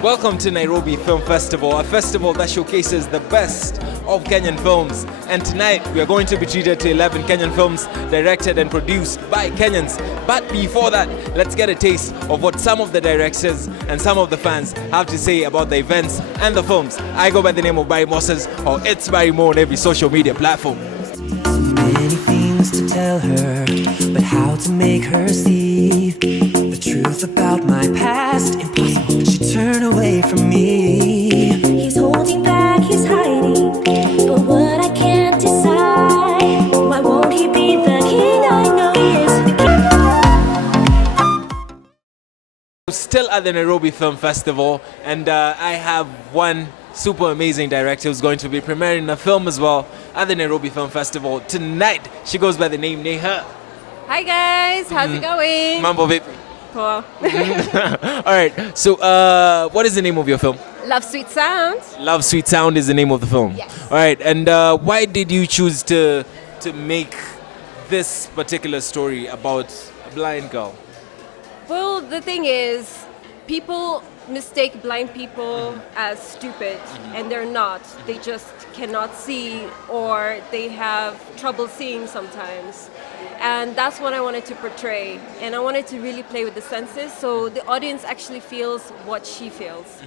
Welcome to Nairobi Film Festival, a festival that showcases the best of Kenyan films. And tonight we are going to be treated to 11 Kenyan films directed and produced by Kenyans. But before that, let's get a taste of what some of the directors and some of the fans have to say about the events and the films. I go by the name of Barry Moses, or It's Barry Mo on every social media platform. Many things to tell her, but how to make her see the truth about my past? Impossible, she turned away from me. He's holding back, he's hiding, but what I can't decide. Why won't he be the king? I know he is the king. Still at the Nairobi Film Festival, and I have one super amazing director who's going to be premiering a film as well at the Nairobi Film Festival tonight. She goes by the name Neha. Hi guys, how's it going? Mambo vipi? Cool. All right, so what is the name of your film? Love Sweet Sound. Love Sweet Sound is the name of the film. Yes. All right, and why did you choose to make this particular story about a blind girl? Well, the thing is, people mistake blind people as stupid, and they're not. They just cannot see, or they have trouble seeing sometimes. And that's what I wanted to portray. And I wanted to really play with the senses, so the audience actually feels what she feels.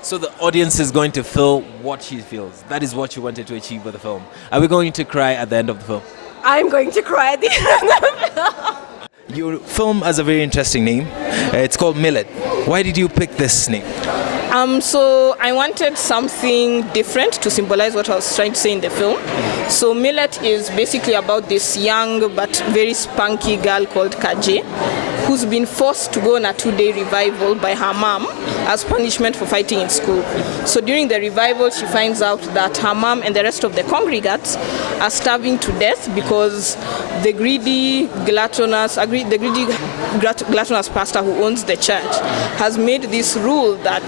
So the audience is going to feel what she feels. That is what you wanted to achieve with the film. Are we going to cry at the end of the film? I'm going to cry at the end of the film. Your film has a very interesting name. It's called Millet. Why did you pick this name? So I wanted something different to symbolize what I was trying to say in the film. So Millet is basically about this young but very spunky girl called Kaje, who's been forced to go on a 2-day revival by her mom as punishment for fighting in school. So during the revival, she finds out that her mom and the rest of the congregants are starving to death because the greedy gluttonous pastor who owns the church has made this rule that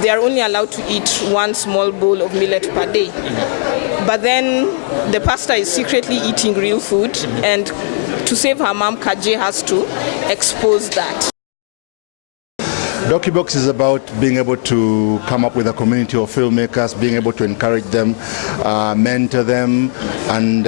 they are only allowed to eat one small bowl of millet per day. But then the pastor is secretly eating real food, and to save her mom, Kaje has to expose that. DocuBox is about being able to come up with a community of filmmakers, being able to encourage them, mentor them, and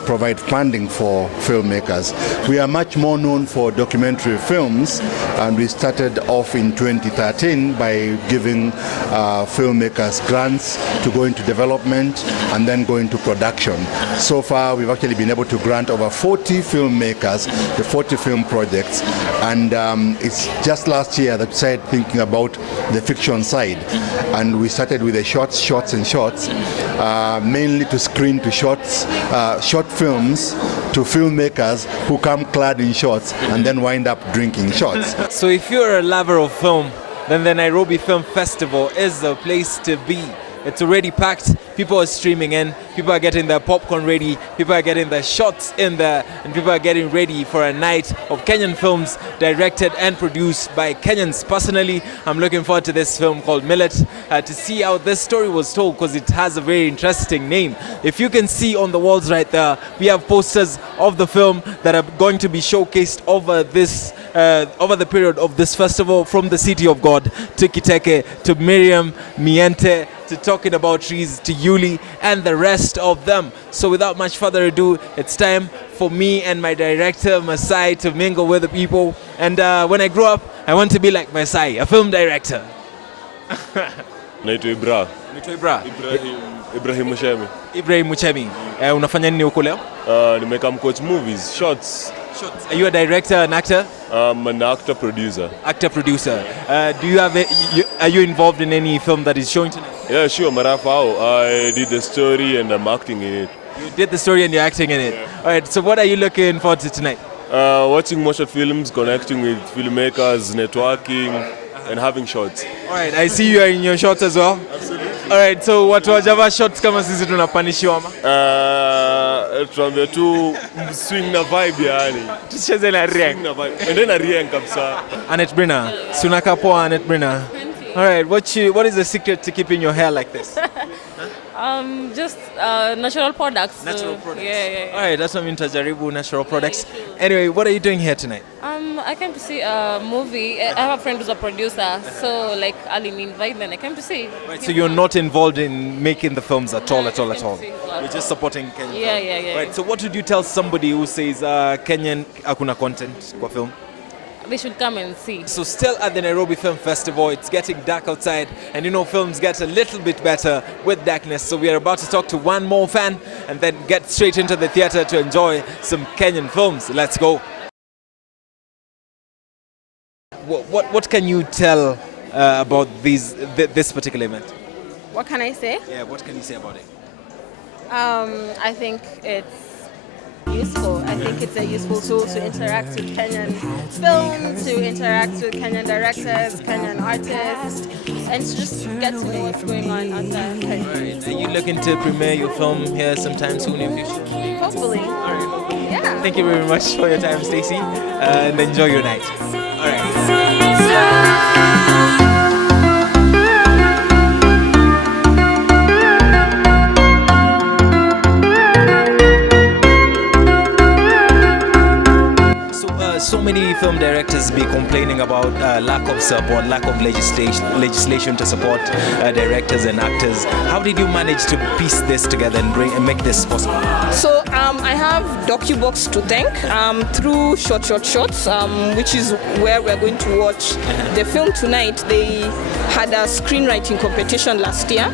provide funding for filmmakers. We are much more known for documentary films, and we started off in 2013 by giving filmmakers grants to go into development and then go into production. So far, we've actually been able to grant over 40 filmmakers, the 40 film projects, and it's just last year that we started thinking about the fiction side, and we started with the shorts, mainly to screen to short films to filmmakers who come clad in shorts and then wind up drinking shots. So if you're a lover of film, then the Nairobi Film Festival is the place to be. It's already packed. People are streaming in. People are getting their popcorn ready. People are getting their shots in there. And people are getting ready for a night of Kenyan films directed and produced by Kenyans. Personally, I'm looking forward to this film called Millet to see how this story was told, because it has a very interesting name. If you can see on the walls right there, we have posters of the film that are going to be showcased over the period of this festival, from the City of God to Kiteke to Miriam, Miente, to Talking About Trees, to Yuli, and the rest of them. So without much further ado, it's time for me and my director, Masai, to mingle with the people. And when I grow up, I want to be like Masai, a film director. Naitwa Ibra. Naitwa Ibra. Ibrahim Muchemi. Ibrahim Muchemi. Unafanya nini huko leo? Nimekam coach movies, shots. Are you a director, an actor? I'm an actor-producer. Actor-producer. Are you involved in any film that is showing tonight? Yeah, sure, Marafao. I did the story and I'm acting in it. You did the story and you're acting in it. Yeah. All right, so what are you looking forward to tonight? Watching more short films, connecting with filmmakers, networking, and having shots. All right, I see you are in your shots as well. Absolutely. All right, so watu wajava shots kama sisi tunapanishiwa ama? Tuambia tu swing na vibe yani. Tucheze na rieng. Swing na vibe. Ende na rieng kabisa. Annette Brina. Sunaka poa Annette Brina. All right, what is the secret to keeping your hair like this? Just natural products. Natural products. Yeah. All right, that's what I mean, tajaribu natural products. Anyway, what are you doing here tonight? I came to see a movie. I have a friend who's a producer, so like Ali invite and I came to see. Right, so you're not involved in making the films at all. Yeah. You're just supporting Kenyan. Yeah. Right, so what would you tell somebody who says Kenyan hakuna content kwa film? They should come and see. So still at the Nairobi Film Festival, it's getting dark outside, and you know films get a little bit better with darkness. So we are about to talk to one more fan and then get straight into the theater to enjoy some Kenyan films. Let's go. What can you tell about this particular event? What can I say? Yeah, what can you say about it? I think it's useful. I think it's a useful tool to interact with Kenyan film, to interact with Kenyan directors, Kenyan artists, and to just get to know what's going on outside. Right. Are you looking to premiere your film here sometime soon in future? Hopefully. Yeah. Thank you very much for your time, Stacey, and enjoy your night. All right. So many film directors be complaining about lack of support, lack of legislation to support directors and actors. How did you manage to piece this together and make this possible? So I have DocuBox to thank through Shorts, which is where we're going to watch the film tonight. They had a screenwriting competition last year.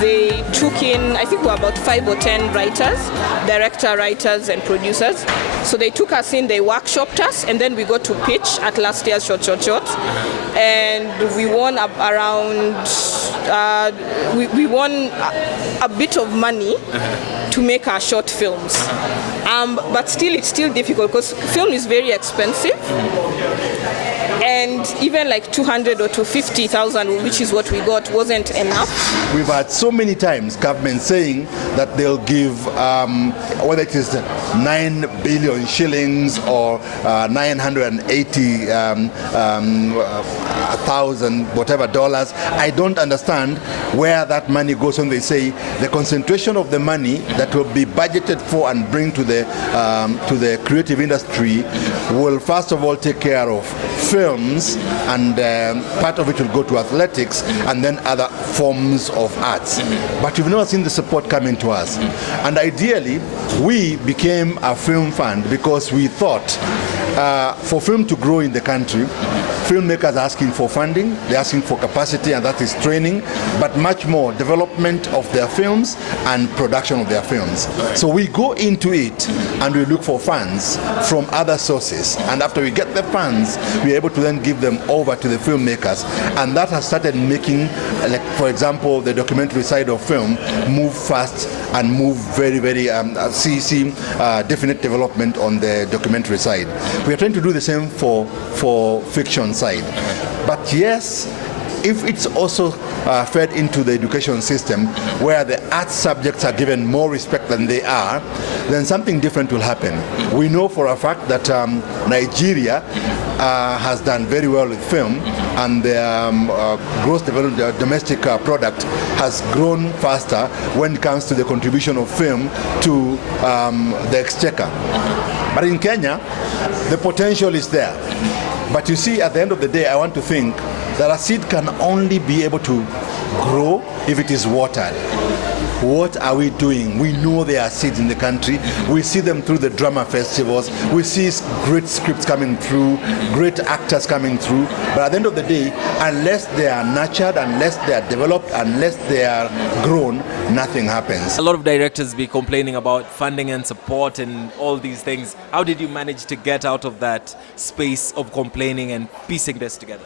They took in, I think, we were about 5 or 10 writers, director, writers, and producers. So they took us in, they workshopped us, and then we got to pitch at last year's Shorts. And we won we won a bit of money to make our short films. But still, it's still difficult because film is very expensive. And even like 200 or 250,000, which is what we got, wasn't enough. We've had so many times government saying that they'll give, whether it is 9 billion shillings or 980,000 whatever dollars. I don't understand where that money goes when they say the concentration of the money that will be budgeted for and bring to the creative industry will first of all take care of films, and part of it will go to athletics and then other forms of arts. But you've never seen the support coming to us. And ideally, we became a film fund because we thought for film to grow in the country, filmmakers are asking for funding, they're asking for capacity, and that is training, but much more development of their films and production of their films. So we go into it and we look for funds from other sources, and after we get the funds, we're able to then give them over to the filmmakers, and that has started making, like for example, the documentary side of film move fast and move very, see definite development on the documentary side. We are trying to do the same for fiction side. But yes, if it's also fed into the education system where the art subjects are given more respect than they are, then something different will happen. We know for a fact that Nigeria has done very well with film, and the gross domestic product has grown faster when it comes to the contribution of film to the exchequer. But in Kenya, the potential is there. But you see, at the end of the day, I want to think that a seed can only be able to grow if it is watered. What are we doing? We know there are seeds in the country. We see them through the drama festivals. We see great scripts coming through, great actors coming through. But at the end of the day, unless they are nurtured, unless they are developed, unless they are grown, nothing happens. A lot of directors be complaining about funding and support and all these things. How did you manage to get out of that space of complaining and piecing this together?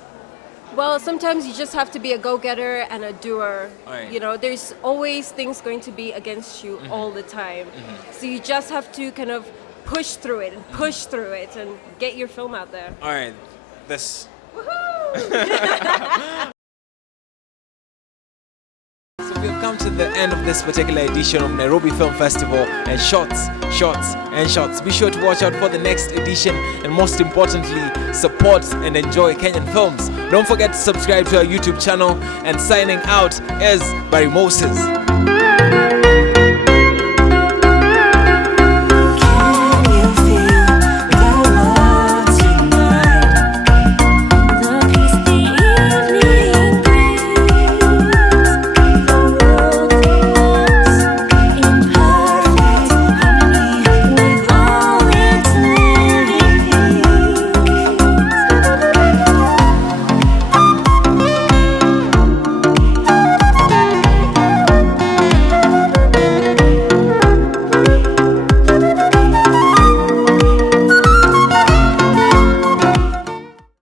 Well, sometimes you just have to be a go-getter and a doer. Right. You know, there's always things going to be against you all the time. So you just have to kind of push through it and push through it and get your film out there. All right, this. So we've come to the end of this particular edition of Nairobi Film Festival, and Shorts and shots. Be sure to watch out for the next edition, and most importantly, support and enjoy Kenyan films. Don't forget to subscribe to our YouTube channel, and signing out is Barry Moses.